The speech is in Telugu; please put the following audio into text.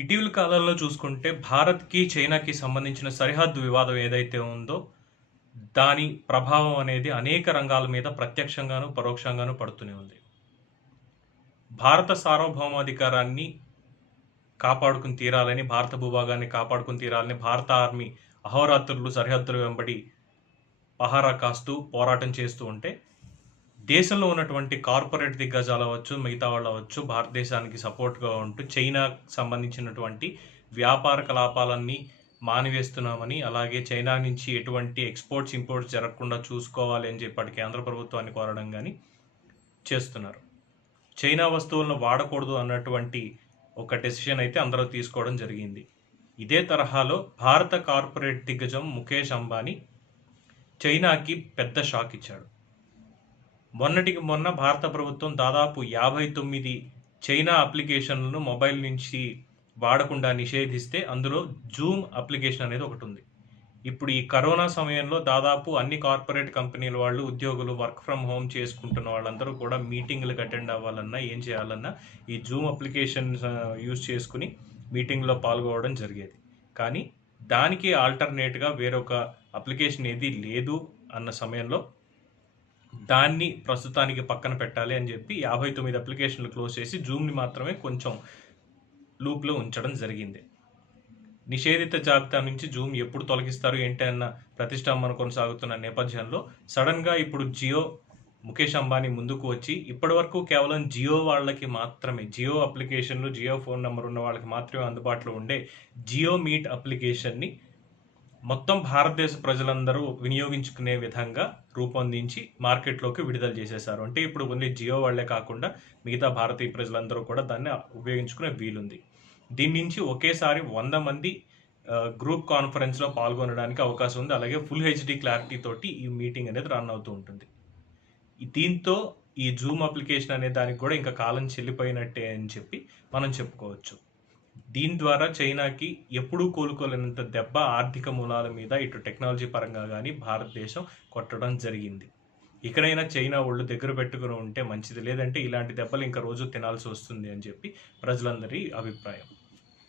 ఇటీవల కాలంలో చూసుకుంటే భారత్‌కి, చైనాకి సంబంధించిన సరిహద్దు వివాదం ఏదైతే ఉందో, దాని ప్రభావం అనేది అనేక రంగాల మీద ప్రత్యక్షంగాను, పరోక్షంగాను పడుతూనే ఉంది. భారత సార్వభౌమాధికారాన్ని కాపాడుకొని తీరాలని, భారత భూభాగాన్ని కాపాడుకొని తీరాలని భారత ఆర్మీ అహోరాత్రులు సరిహద్దుల వెంబడి పహారా కాస్తూ, పోరాటం చేస్తూ ఉంటే, దేశంలో ఉన్నటువంటి కార్పొరేట్ దిగ్గజాలవ్వచ్చు, మిగతా వాళ్ళవ్వచ్చు, భారతదేశానికి సపోర్ట్‌గా ఉంటూ చైనాకు సంబంధించినటువంటి వ్యాపార కలాపాలన్నీ మానివేస్తున్నామని, అలాగే చైనా నుంచి ఎటువంటి ఎక్స్‌పోర్ట్స్, ఇంపోర్ట్స్ జరగకుండా చూసుకోవాలి అని చెప్పి అటు కేంద్ర ప్రభుత్వాన్ని కోరడం గాని చేస్తున్నారు. చైనా వస్తువులను వాడకూడదు అన్నటువంటి ఒక డెసిషన్ అయితే అందరూ తీసుకోవడం జరిగింది. ఇదే తరహాలో భారత కార్పొరేట్ దిగ్గజం ముఖేష్ అంబానీ చైనాకి పెద్ద షాక్ ఇచ్చాడు. మొన్నటికి మొన్న భారత ప్రభుత్వం దాదాపు 59 చైనా అప్లికేషన్లను మొబైల్ నుంచి వాడకుండా నిషేధిస్తే అందులో జూమ్ అప్లికేషన్ అనేది ఒకటి ఉంది. ఇప్పుడు ఈ కరోనా సమయంలో దాదాపు అన్ని కార్పొరేట్ కంపెనీల వాళ్ళు ఉద్యోగులు వర్క్ ఫ్రమ్ హోమ్ చేసుకుంటున్న వాళ్ళందరూ కూడా మీటింగ్‌లకు అటెండ్ అవ్వాలన్నా, ఏం చేయాలన్నా ఈ జూమ్ అప్లికేషన్స్ యూజ్ చేసుకొని మీటింగ్‌లో పాల్గొనడం జరిగేది. కానీ దానికి ఆల్టర్‌నేట్‌గా వేరొక అప్లికేషన్ ఏది లేదు అన్న సమయంలో దాన్ని ప్రస్తుతానికి పక్కన పెట్టాలి అని చెప్పి 59 అప్లికేషన్లు క్లోజ్ చేసి జూమ్‌ని మాత్రమే కొంచెం లూప్‌లో ఉంచడం జరిగింది. నిషేధిత జాబితా నుంచి జూమ్ ఎప్పుడు తొలగిస్తారు ఏంటి అన్న ప్రతిష్టంభన కొనసాగుతున్న నేపథ్యంలో సడన్‌గా ఇప్పుడు ముఖేష్ అంబానీ ముందుకు వచ్చి ఇప్పటివరకు కేవలం జియో వాళ్ళకి మాత్రమే జియో అప్లికేషన్లు, జియో ఫోన్ నంబర్ ఉన్న వాళ్ళకి మాత్రమే అందుబాటులో ఉండే జియో మీట్ అప్లికేషన్‌ని మొత్తం భారతదేశ ప్రజలందరూ వినియోగించుకునే విధంగా రూపొందించి మార్కెట్‌లోకి విడుదల చేసేశారు. అంటే ఇప్పుడు ఓన్లీ జియో వాళ్ళే కాకుండా మిగతా భారతీయ ప్రజలందరూ కూడా దాన్ని ఉపయోగించుకునే వీలుంది. దీని నుంచి ఒకేసారి 100 మంది గ్రూప్ కాన్ఫరెన్స్‌లో పాల్గొనడానికి అవకాశం ఉంది. అలాగే ఫుల్ హెచ్‌డీ క్లారిటీ తోటి ఈ మీటింగ్ అనేది రన్ అవుతూ ఉంటుంది. దీంతో ఈ జూమ్ అప్లికేషన్ అనే దానికి కూడా ఇంకా కాలం చెల్లిపోయినట్టే అని చెప్పి మనం చెప్పుకోవచ్చు. దీని ద్వారా చైనాకి ఎప్పుడూ కోలుకోలేనంత దెబ్బ ఆర్థిక మూలాల మీద ఇటు టెక్నాలజీ పరంగా గానీ భారతదేశం కొట్టడం జరిగింది. ఇకనైనా చైనా ఒళ్ళు దగ్గర పెట్టుకుని ఉంటే మంచిది. లేదంటే ఇలాంటి దెబ్బలు ఇంకా రోజు తినాల్సి వస్తుంది అని చెప్పి ప్రజలందరి అభిప్రాయం.